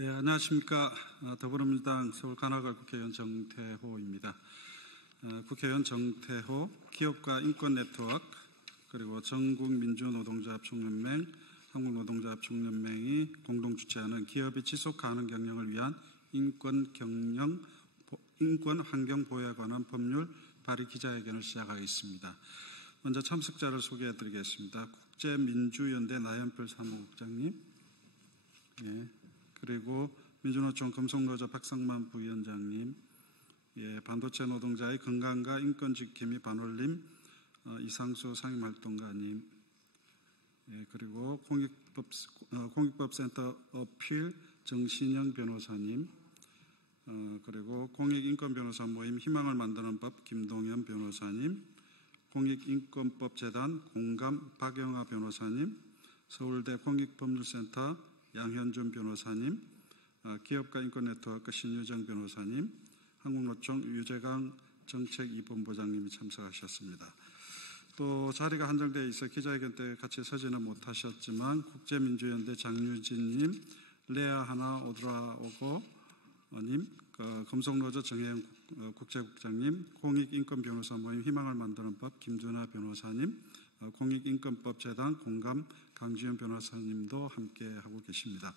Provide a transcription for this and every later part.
네, 안녕하십니까. 더불어민주당 서울 관악을 국회의원 정태호입니다. 국회의원 정태호, 기업가 인권네트워크, 그리고 전국민주노동자합총연맹, 한국노동자합총연맹이 공동 주최하는 기업의 지속가능 경영을 위한 인권 환경 보호에 관한 법률 발의 기자회견을 시작하겠습니다. 먼저 참석자를 소개해 드리겠습니다. 국제민주연대 나연필 사무국장님, 예, 그리고 민주노총 금속노조 박상만 부위원장님, 예, 반도체 노동자의 건강과 인권지킴이 반올림 이상수 상임활동가님, 예, 그리고 공익법센터 어필 정신영 변호사님, 그리고 공익인권변호사 모임 희망을 만드는 법 김동현 변호사님, 공익인권법재단 공감 박영하 변호사님, 서울대 공익법률센터 양현준 변호사님, 기업가 인권네트워크 신유정 변호사님, 한국노총 유재강 정책2본부장님이 참석하셨습니다. 또 자리가 한정되어 있어 기자회견 때 같이 서지는 못하셨지만 국제민주연대 장유진님, 레아 하나 오드라오고님, 금속노조 정혜영 국제국장님, 공익인권변호사 모임 희망을 만드는 법 김준하 변호사님, 공익인권법재단 공감 강주현 변호사님도 함께하고 계십니다.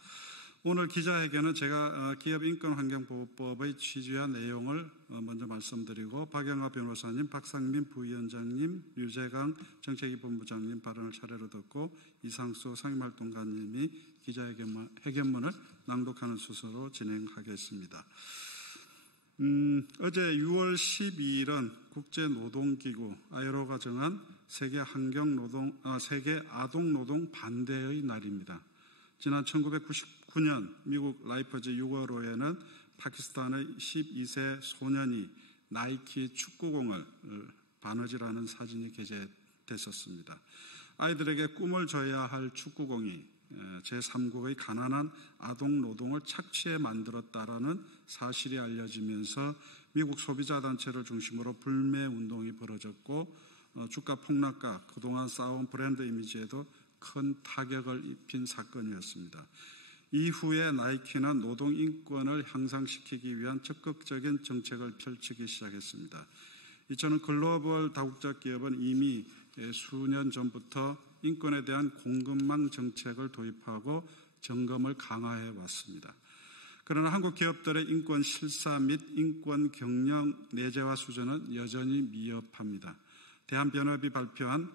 오늘 기자회견은 제가 기업인권환경보호법의 취지와 내용을 먼저 말씀드리고 박영하 변호사님, 박상민 부위원장님, 유재강 정책2본부장님 발언을 차례로 듣고 이상수 상임활동가님이 기자회견문을 낭독하는 순서로 진행하겠습니다. 어제 6월 12일은 국제노동기구 ILO가 정한 세계 아동노동 반대의 날입니다. 지난 1999년 미국 라이퍼즈 6월호에는 파키스탄의 12세 소년이 나이키 축구공을 바느질하는 사진이 게재됐었습니다. 아이들에게 꿈을 줘야 할 축구공이 제3국의 가난한 아동노동을 착취해 만들었다라는 사실이 알려지면서 미국 소비자단체를 중심으로 불매운동이 벌어졌고 주가 폭락과 그동안 쌓아온 브랜드 이미지에도 큰 타격을 입힌 사건이었습니다. 이후에 나이키는 노동인권을 향상시키기 위한 적극적인 정책을 펼치기 시작했습니다. 이처럼 글로벌 다국적 기업은 이미 수년 전부터 인권에 대한 공급망 정책을 도입하고 점검을 강화해 왔습니다. 그러나 한국 기업들의 인권 실사 및 인권 경영 내재화 수준은 여전히 미흡합니다. 대한변협이 발표한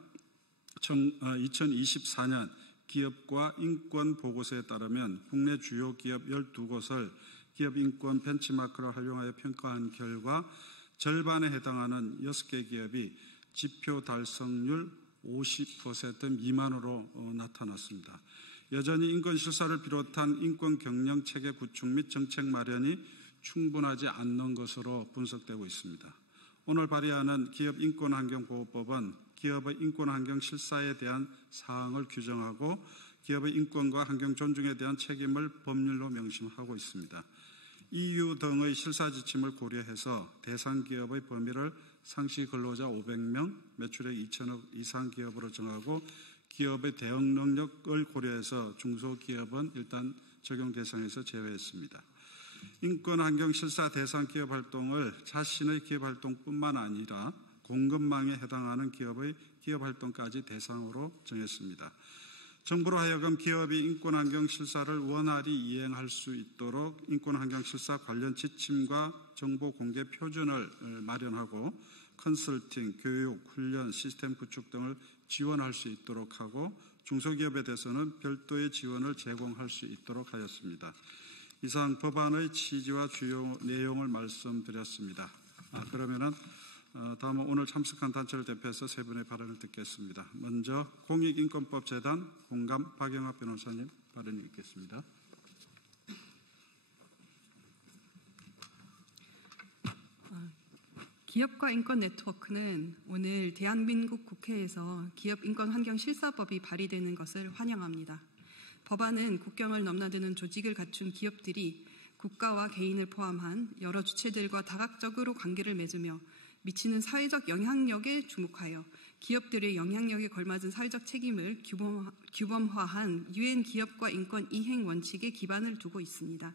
2024년 기업과 인권 보고서에 따르면 국내 주요 기업 12곳을 기업인권 벤치마크를 활용하여 평가한 결과 절반에 해당하는 6개 기업이 지표 달성률 50% 미만으로 나타났습니다. 여전히 인권 실사를 비롯한 인권 경영 체계 구축 및 정책 마련이 충분하지 않는 것으로 분석되고 있습니다. 오늘 발의하는 기업인권환경보호법은 기업의 인권환경 실사에 대한 사항을 규정하고 기업의 인권과 환경 존중에 대한 책임을 법률로 명시하고 있습니다. EU 등의 실사 지침을 고려해서 대상 기업의 범위를 상시 근로자 500명, 매출액 2천억 이상 기업으로 정하고 기업의 대응 능력을 고려해서 중소기업은 일단 적용 대상에서 제외했습니다. 인권 환경 실사 대상 기업 활동을 자신의 기업 활동뿐만 아니라 공급망에 해당하는 기업의 기업 활동까지 대상으로 정했습니다. 정부로 하여금 기업이 인권환경 실사를 원활히 이행할 수 있도록 인권환경 실사 관련 지침과 정보 공개 표준을 마련하고 컨설팅, 교육, 훈련, 시스템 구축 등을 지원할 수 있도록 하고 중소기업에 대해서는 별도의 지원을 제공할 수 있도록 하였습니다. 이상 법안의 취지와 주요 내용을 말씀드렸습니다. 그러면은 다음은 오늘 참석한 단체를 대표해서 세 분의 발언을 듣겠습니다. 먼저 공익인권법재단 공감 박영하 변호사님 발언을 읽겠습니다. 기업가 인권 네트워크는 오늘 대한민국 국회에서 기업인권환경실사법이 발의되는 것을 환영합니다. 법안은 국경을 넘나드는 조직을 갖춘 기업들이 국가와 개인을 포함한 여러 주체들과 다각적으로 관계를 맺으며 미치는 사회적 영향력에 주목하여 기업들의 영향력에 걸맞은 사회적 책임을 규범화한 유엔 기업과 인권 이행 원칙에 기반을 두고 있습니다.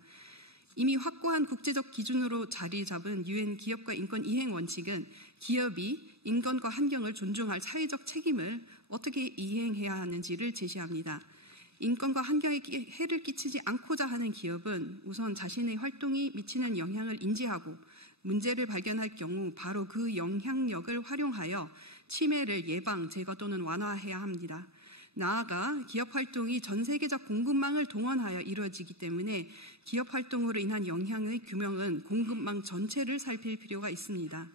이미 확고한 국제적 기준으로 자리 잡은 유엔 기업과 인권 이행 원칙은 기업이 인권과 환경을 존중할 사회적 책임을 어떻게 이행해야 하는지를 제시합니다. 인권과 환경에 해를 끼치지 않고자 하는 기업은 우선 자신의 활동이 미치는 영향을 인지하고 문제를 발견할 경우 바로 그 영향력을 활용하여 침해를 예방, 제거 또는 완화해야 합니다. 나아가 기업 활동이 전 세계적 공급망을 동원하여 이루어지기 때문에 기업 활동으로 인한 영향의 규명은 공급망 전체를 살필 필요가 있습니다.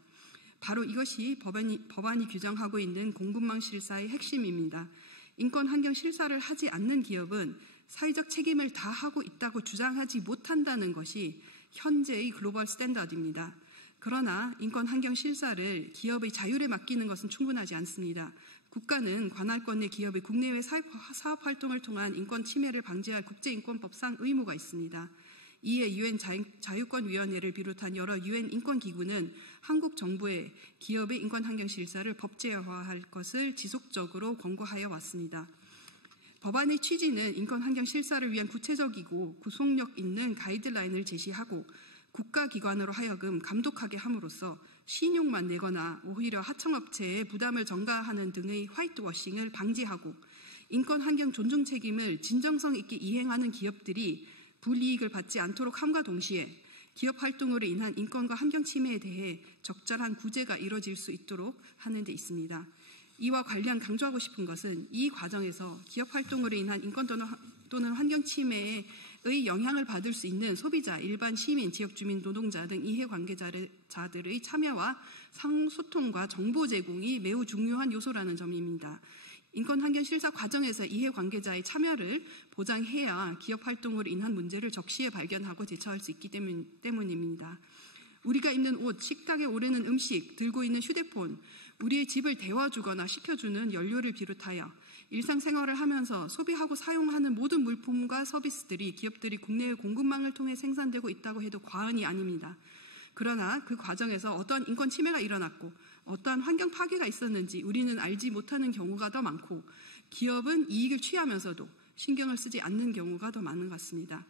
바로 이것이 법안이 규정하고 있는 공급망 실사의 핵심입니다. 인권 환경 실사를 하지 않는 기업은 사회적 책임을 다하고 있다고 주장하지 못한다는 것이 현재의 글로벌 스탠다드입니다. 그러나 인권 환경 실사를 기업의 자율에 맡기는 것은 충분하지 않습니다. 국가는 관할권 내 기업의 국내외 사업 활동을 통한 인권 침해를 방지할 국제인권법상 의무가 있습니다. 이에 유엔 자유권위원회를 비롯한 여러 유엔 인권기구는 한국 정부에 기업의 인권 환경 실사를 법제화할 것을 지속적으로 권고하여 왔습니다. 법안의 취지는 인권 환경 실사를 위한 구체적이고 구속력 있는 가이드라인을 제시하고 국가기관으로 하여금 감독하게 함으로써 신용만 내거나 오히려 하청업체에 부담을 전가하는 등의 화이트워싱을 방지하고 인권 환경 존중 책임을 진정성 있게 이행하는 기업들이 불이익을 받지 않도록 함과 동시에 기업 활동으로 인한 인권과 환경 침해에 대해 적절한 구제가 이루어질 수 있도록 하는 데 있습니다. 이와 관련 강조하고 싶은 것은 이 과정에서 기업 활동으로 인한 인권 또는 환경 침해의 영향을 받을 수 있는 소비자, 일반 시민, 지역주민, 노동자 등 이해관계자들의 참여와 상소통과 정보 제공이 매우 중요한 요소라는 점입니다. 인권 환경 실사 과정에서 이해관계자의 참여를 보장해야 기업 활동으로 인한 문제를 적시에 발견하고 대처할 수 있기 때문입니다. 우리가 입는 옷, 식탁에 오르는 음식, 들고 있는 휴대폰, 우리의 집을 데워주거나 식혀주는 연료를 비롯하여 일상생활을 하면서 소비하고 사용하는 모든 물품과 서비스들이 기업들이 국내의 공급망을 통해 생산되고 있다고 해도 과언이 아닙니다. 그러나 그 과정에서 어떤 인권 침해가 일어났고 어떠한 환경 파괴가 있었는지 우리는 알지 못하는 경우가 더 많고 기업은 이익을 취하면서도 신경을 쓰지 않는 경우가 더 많은 것 같습니다.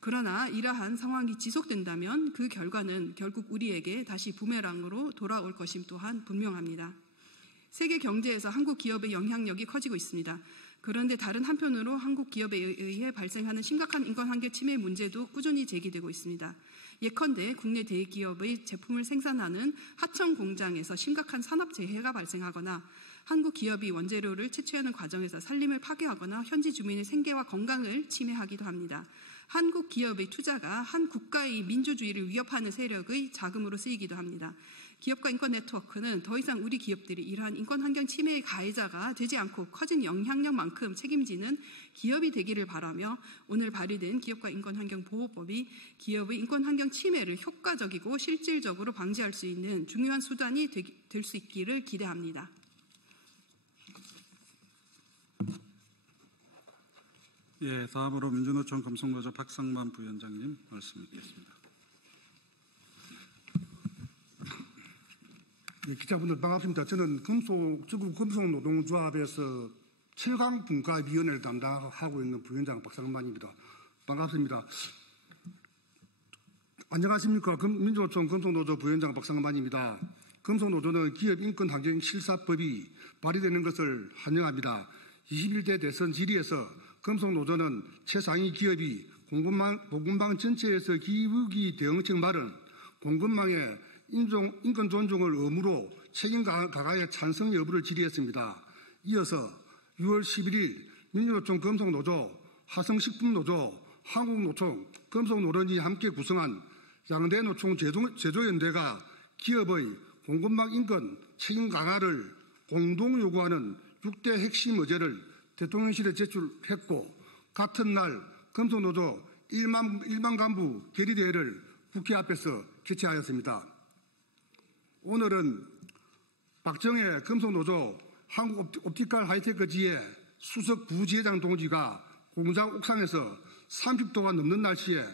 그러나 이러한 상황이 지속된다면 그 결과는 결국 우리에게 다시 부메랑으로 돌아올 것임 또한 분명합니다. 세계 경제에서 한국 기업의 영향력이 커지고 있습니다. 그런데 다른 한편으로 한국 기업에 의해 발생하는 심각한 인권 환경 침해 문제도 꾸준히 제기되고 있습니다. 예컨대 국내 대기업의 제품을 생산하는 하청 공장에서 심각한 산업 재해가 발생하거나 한국 기업이 원재료를 채취하는 과정에서 산림을 파괴하거나 현지 주민의 생계와 건강을 침해하기도 합니다. 한국 기업의 투자가 한 국가의 민주주의를 위협하는 세력의 자금으로 쓰이기도 합니다. 기업과 인권 네트워크는 더 이상 우리 기업들이 이러한 인권 환경 침해의 가해자가 되지 않고 커진 영향력만큼 책임지는 기업이 되기를 바라며 오늘 발의된 기업과 인권 환경 보호법이 기업의 인권 환경 침해를 효과적이고 실질적으로 방지할 수 있는 중요한 수단이 될 수 있기를 기대합니다. 예, 다음으로 민주노총 금속노조 박상만 부위원장님 말씀 듣겠습니다. 네, 기자분들 반갑습니다. 저는 전국 금속노동조합에서 7강 분과위원회를 담당하고 있는 부위원장 박상만입니다. 반갑습니다. 안녕하십니까. 민주노총 금속노조 부위원장 박상만입니다. 금속노조는 기업인권환경실사법이 발의되는 것을 환영합니다. 21대 대선 질의에서 금속노조는 최상위 기업이 공급망 전체에서 기후위기 대응책 마련, 공급망의 인권 존중을 의무로 책임 강화에 찬성 여부를 질의했습니다. 이어서 6월 11일 민주노총 금속노조, 화성식품노조, 한국노총, 금속노련이 함께 구성한 양대 노총 제조연대가 기업의 공급망 인권 책임 강화를 공동 요구하는 6대 핵심 의제를 대통령실에 제출했고 같은 날 금속노조 1만 간부 결의대회를 국회 앞에서 개최하였습니다. 오늘은 박정혜 금속노조 한국옵티컬 하이테크지회 수석 부지회장 동지가 공장 옥상에서 30도가 넘는 날씨에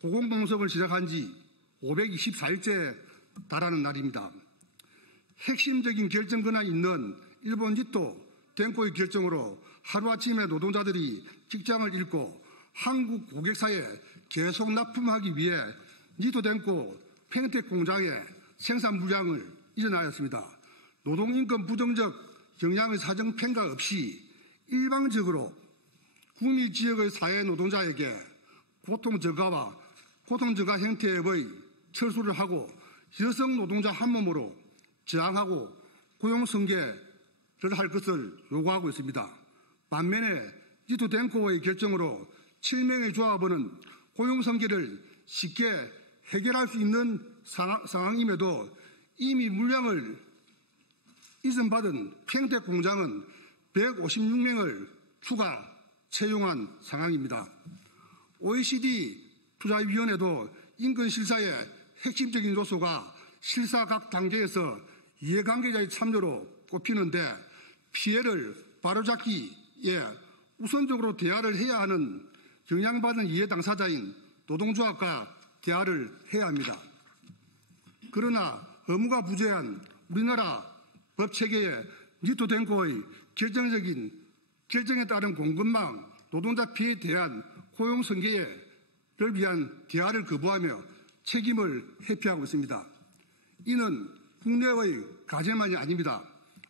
고공농성을 시작한 지 524일째 달하는 날입니다. 핵심적인 결정 권한이 있는 일본 니토 덴코의 결정으로 하루아침에 노동자들이 직장을 잃고 한국 고객사에 계속 납품하기 위해 니토 덴코 팽텍 공장의 생산 물량을 이전하였습니다. 노동인권 부정적 영향의 사정 평가 없이 일방적으로 구미 지역의 사회 노동자에게 고통 저가 형태의 철수를 하고 여성 노동자 한 몸으로 저항하고 고용 승계를 할 것을 요구하고 있습니다. 반면에 니토 덴코의 결정으로 7명의 조합원은 고용 승계를 쉽게 해결할 수 있는 상황임에도 이미 물량을 이전받은 팽텍 공장은 156명을 추가 채용한 상황입니다. OECD 투자위원회도 인권 실사의 핵심적인 요소가 실사 각 단계에서 이해관계자의 참여로 꼽히는데 피해를 바로잡기에 우선적으로 대화를 해야 하는 영향받은 이해 당사자인 노동조합과 대화를 해야 합니다. 그러나 의무가 부재한 우리나라 법체계의 니토 덴코의 결정에 따른 공급망 노동자 피해에 대한 고용 승계를 위한 대화를 거부하며 책임을 회피하고 있습니다. 이는 국내의 가제만이 아닙니다.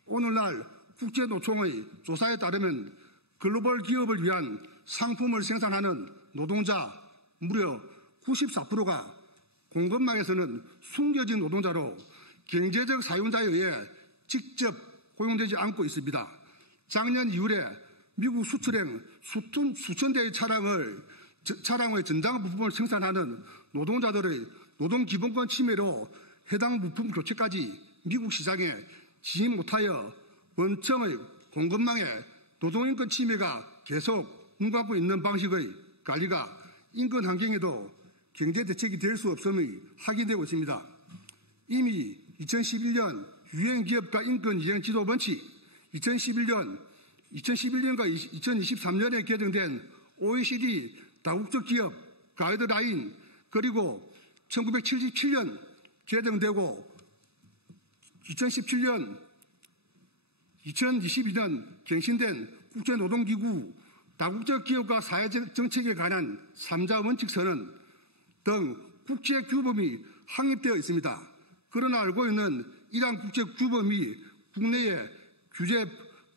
오늘날 국제노총의 조사에 따르면 글로벌 기업을 위한 상품을 생산하는 노동자 무려 94%가 공급망에서는 숨겨진 노동자로 경제적 사용자에 의해 직접 고용되지 않고 있습니다. 작년 2월에 미국 수출행 수천 대의 차량의 전장 부품을 생산하는 노동자들의 노동기본권 침해로 해당 부품 교체까지 미국 시장에 진입 못하여 원청의 공급망에 노동인권 침해가 계속 눈 감고 있는 방식의 관리가 인권 환경에도 경제대책이 될 수 없음이 확인되고 있습니다. 이미 2011년 유엔기업가 인권 이행 지도 원칙, 2011년과 2023년에 개정된 OECD 다국적 기업 가이드라인, 그리고 1977년 개정되고 2017년, 2022년 갱신된 국제노동기구 다국적 기업과 사회정책에 관한 3자 원칙서는 등 국제규범이 확립되어 있습니다. 그러나 알고 있는 이러한 국제규범이 국내의 규제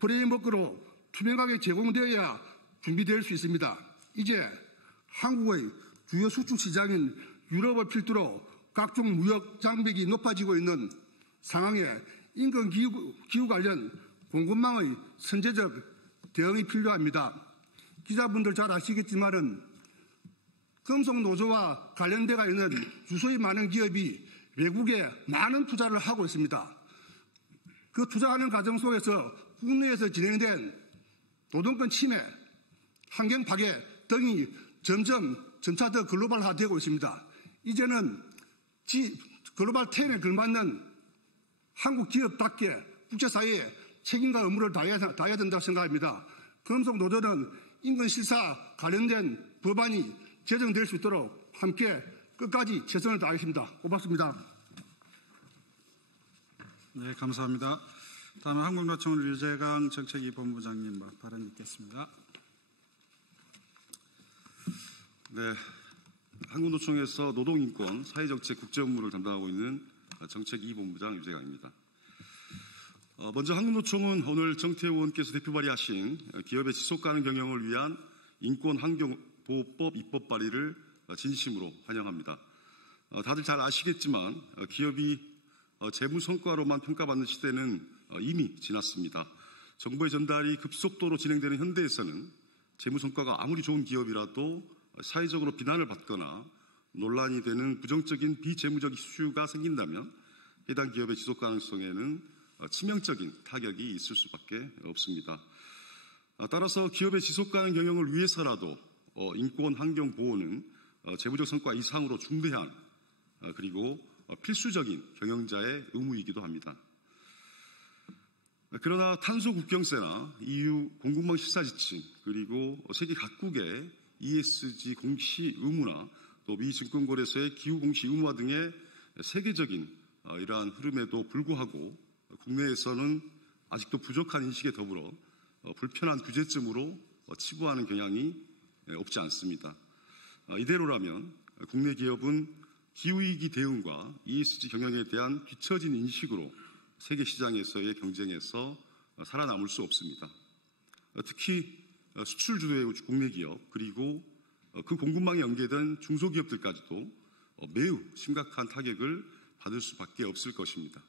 프레임워크로 투명하게 제공되어야 준비될 수 있습니다. 이제 한국의 주요 수출 시장인 유럽을 필두로 각종 무역 장벽이 높아지고 있는 상황에 인권 기후 관련 공급망의 선제적 대응이 필요합니다. 기자분들 잘 아시겠지만은 금속노조와 관련되어 있는 유수의 많은 기업이 외국에 많은 투자를 하고 있습니다. 그 투자하는 과정 속에서 국내에서 진행된 노동권 침해, 환경 파괴 등이 점차 더 글로벌화되고 있습니다. 이제는 글로벌 10에 걸맞는 한국 기업답게 국제사회에 책임과 의무를 다해야 된다고 생각합니다. 금속노조는 인권실사 관련된 법안이 제정될 수 있도록 함께 끝까지 최선을 다하겠습니다. 고맙습니다. 네, 감사합니다. 다음은 한국노총 류재강 정책위 본부장님 발언 있겠습니다. 네, 한국노총에서 노동인권, 사회정책, 국제업무를 담당하고 있는 정책위 본부장 류재강입니다. 먼저 한국노총은 오늘 정태우 의원께서 대표 발의하신 기업의 지속가능 경영을 위한 인권환경보호법 입법 발의를 진심으로 환영합니다. 다들 잘 아시겠지만 기업이 재무 성과로만 평가받는 시대는 이미 지났습니다. 정보의 전달이 급속도로 진행되는 현대에서는 재무 성과가 아무리 좋은 기업이라도 사회적으로 비난을 받거나 논란이 되는 부정적인 비재무적 이슈가 생긴다면 해당 기업의 지속 가능성에는 치명적인 타격이 있을 수밖에 없습니다. 따라서 기업의 지속 가능 경영을 위해서라도 인권 환경 보호는 재무적 성과 이상으로 중대한 그리고 필수적인 경영자의 의무이기도 합니다. 그러나 탄소 국경세나 EU 공급망 실사 지침, 그리고 세계 각국의 ESG 공시 의무나 또 미 증권거래소의 기후 공시 의무화 등의 세계적인 이러한 흐름에도 불구하고 국내에서는 아직도 부족한 인식에 더불어 불편한 규제점으로 치부하는 경향이 없지 않습니다. 이대로라면 국내 기업은 기후위기 대응과 ESG 경영에 대한 뒤처진 인식으로 세계 시장에서의 경쟁에서 살아남을 수 없습니다. 특히 수출 주도의 국내 기업 그리고 그 공급망에 연계된 중소기업들까지도 매우 심각한 타격을 받을 수밖에 없을 것입니다.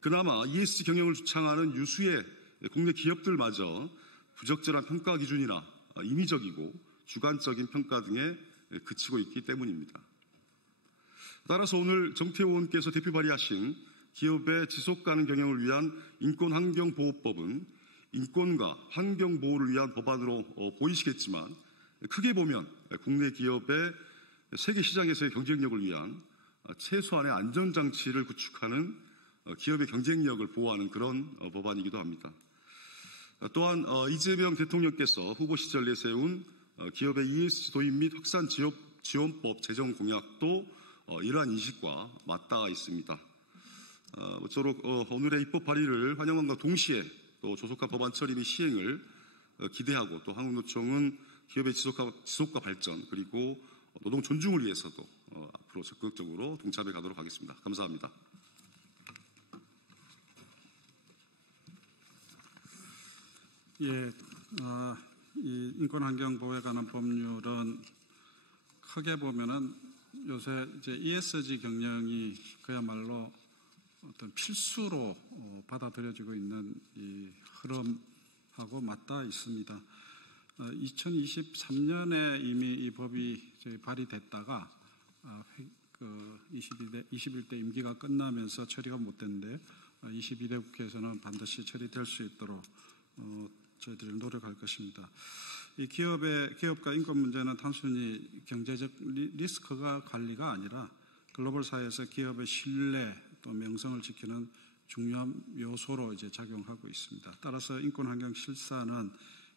그나마 ESG 경영을 주창하는 유수의 국내 기업들마저 부적절한 평가 기준이나 임의적이고 주관적인 평가 등에 그치고 있기 때문입니다. 따라서 오늘 정태호 의원께서 대표 발의하신 기업의 지속가능 경영을 위한 인권환경보호법은 인권과 환경보호를 위한 법안으로 보이시겠지만 크게 보면 국내 기업의 세계 시장에서의 경쟁력을 위한 최소한의 안전장치를 구축하는 기업의 경쟁력을 보호하는 그런 법안이기도 합니다. 또한 이재명 대통령께서 후보 시절 내세운 기업의 ESG 도입 및 확산 지원법 제정 공약도 이러한 인식과 맞닿아 있습니다. 모쪼록 오늘의 입법 발의를 환영함과 동시에 또 조속한 법안 처리 및 시행을 기대하고 또 한국노총은 기업의 지속과 발전 그리고 노동 존중을 위해서도 앞으로 적극적으로 동참해 가도록 하겠습니다. 감사합니다. 예, 이 인권환경보호에 관한 법률은 크게 보면은 요새 이제 ESG 경영이 그야말로 어떤 필수로 받아들여지고 있는 이 흐름하고 맞닿아 있습니다. 2023년에 이미 이 법이 발의됐다가 21대 임기가 끝나면서 처리가 못 됐는데 22대 국회에서는 반드시 처리될 수 있도록 저희들이 노력할 것입니다. 이 기업과 인권 문제는 단순히 경제적 리스크가 관리가 아니라 글로벌 사회에서 기업의 신뢰 또 명성을 지키는 중요한 요소로 이제 작용하고 있습니다. 따라서 인권환경 실사는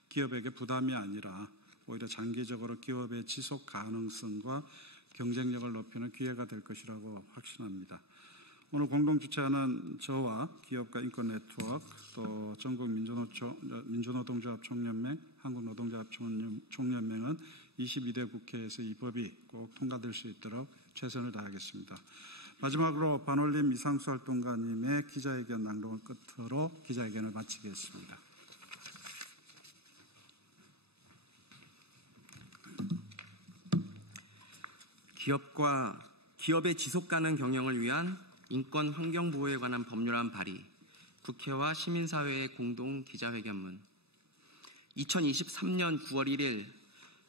기업에게 부담이 아니라 오히려 장기적으로 기업의 지속 가능성과 경쟁력을 높이는 기회가 될 것이라고 확신합니다. 오늘 공동 주최하는 저와 기업가 인권 네트워크 또 전국 민주노동조합 총연맹, 한국노동조합 총연맹은 22대 국회에서 이 법이 꼭 통과될 수 있도록 최선을 다하겠습니다. 마지막으로 반올림 이상수 활동가님의 기자회견 낭독을 끝으로 기자회견을 마치겠습니다. 기업의 지속가능 경영을 위한 인권 환경 보호에 관한 법률안 발의, 국회와 시민사회의 공동 기자회견문. 2023년 9월 1일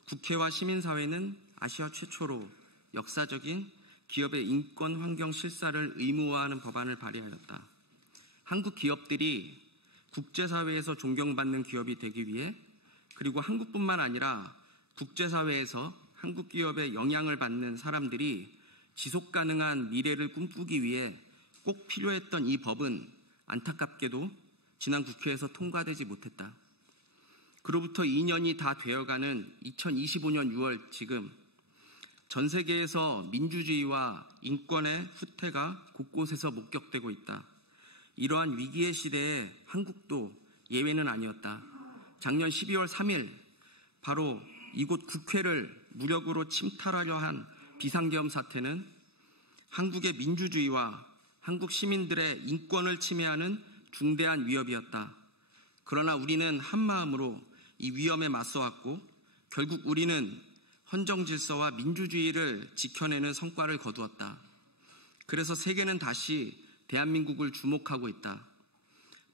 국회와 시민사회는 아시아 최초로 역사적인 기업의 인권 환경 실사를 의무화하는 법안을 발의하였다. 한국 기업들이 국제사회에서 존경받는 기업이 되기 위해 그리고 한국뿐만 아니라 국제사회에서 한국 기업의 영향을 받는 사람들이 지속가능한 미래를 꿈꾸기 위해 꼭 필요했던 이 법은 안타깝게도 지난 국회에서 통과되지 못했다. 그로부터 2년이 다 되어가는 2025년 6월 지금 전 세계에서 민주주의와 인권의 후퇴가 곳곳에서 목격되고 있다. 이러한 위기의 시대에 한국도 예외는 아니었다. 작년 12월 3일 바로 이곳 국회를 무력으로 침탈하려 한 비상계엄 사태는 한국의 민주주의와 한국 시민들의 인권을 침해하는 중대한 위협이었다. 그러나 우리는 한마음으로 이 위험에 맞서왔고 결국 우리는 헌정 질서와 민주주의를 지켜내는 성과를 거두었다. 그래서 세계는 다시 대한민국을 주목하고 있다.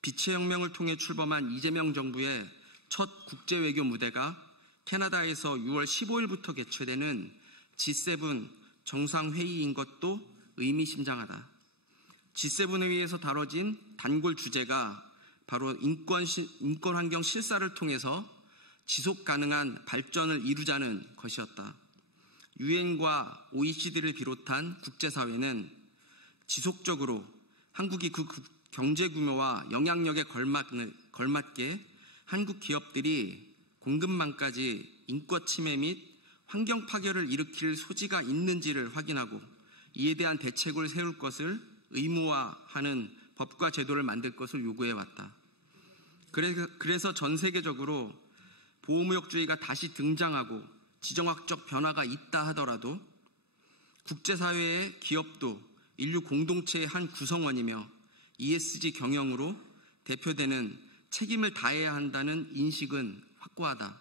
빛의 혁명을 통해 출범한 이재명 정부의 첫 국제외교 무대가 캐나다에서 6월 15일부터 개최되는 G7 정상회의인 것도 의미심장하다. G7 회의에서 다뤄진 단골 주제가 바로 인권 환경 실사를 통해서 지속 가능한 발전을 이루자는 것이었다. 유엔과 OECD를 비롯한 국제사회는 지속적으로 한국이 그 경제 규모와 영향력에 걸맞게 한국 기업들이 공급망까지 인권 침해 및 환경 파괴를 일으킬 소지가 있는지를 확인하고 이에 대한 대책을 세울 것을 의무화하는 법과 제도를 만들 것을 요구해왔다. 그래서 전 세계적으로 보호무역주의가 다시 등장하고 지정학적 변화가 있다 하더라도 국제사회의 기업도 인류 공동체의 한 구성원이며 ESG 경영으로 대표되는 책임을 다해야 한다는 인식은 확고하다.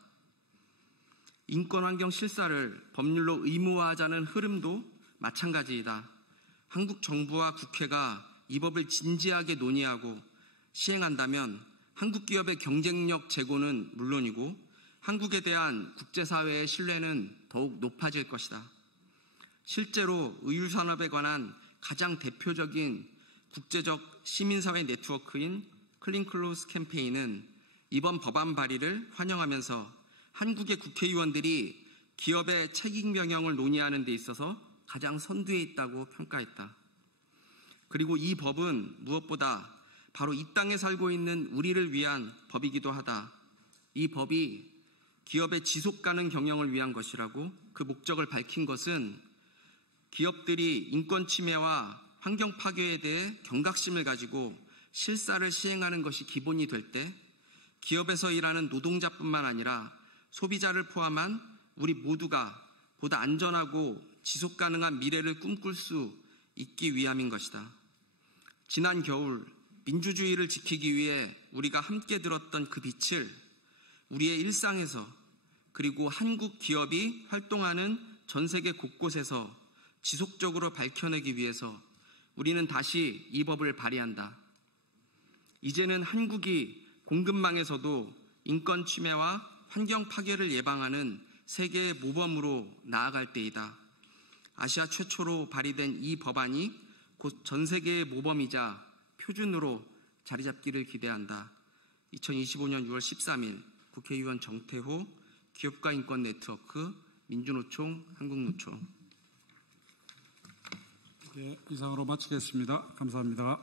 인권환경 실사를 법률로 의무화하자는 흐름도 마찬가지이다. 한국 정부와 국회가 이 법을 진지하게 논의하고 시행한다면 한국 기업의 경쟁력 제고는 물론이고 한국에 대한 국제사회의 신뢰는 더욱 높아질 것이다. 실제로 의류산업에 관한 가장 대표적인 국제적 시민사회 네트워크인 클린클로스 캠페인은 이번 법안 발의를 환영하면서 한국의 국회의원들이 기업의 책임 경영을 논의하는 데 있어서 가장 선두에 있다고 평가했다. 그리고 이 법은 무엇보다 바로 이 땅에 살고 있는 우리를 위한 법이기도 하다. 이 법이 기업의 지속가능 경영을 위한 것이라고 그 목적을 밝힌 것은 기업들이 인권 침해와 환경 파괴에 대해 경각심을 가지고 실사를 시행하는 것이 기본이 될 때 기업에서 일하는 노동자뿐만 아니라 소비자를 포함한 우리 모두가 보다 안전하고 지속가능한 미래를 꿈꿀 수 있기 위함인 것이다. 지난 겨울 민주주의를 지키기 위해 우리가 함께 들었던 그 빛을 우리의 일상에서 그리고 한국 기업이 활동하는 전 세계 곳곳에서 지속적으로 밝혀내기 위해서 우리는 다시 이 법을 발의한다. 이제는 한국이 공급망에서도 인권 침해와 환경 파괴를 예방하는 세계의 모범으로 나아갈 때이다. 아시아 최초로 발의된 이 법안이 곧 전 세계의 모범이자 표준으로 자리 잡기를 기대한다. 2025년 6월 13일 국회의원 정태호 기업가 인권 네트워크 민주노총 한국노총. 네, 이상으로 마치겠습니다. 감사합니다.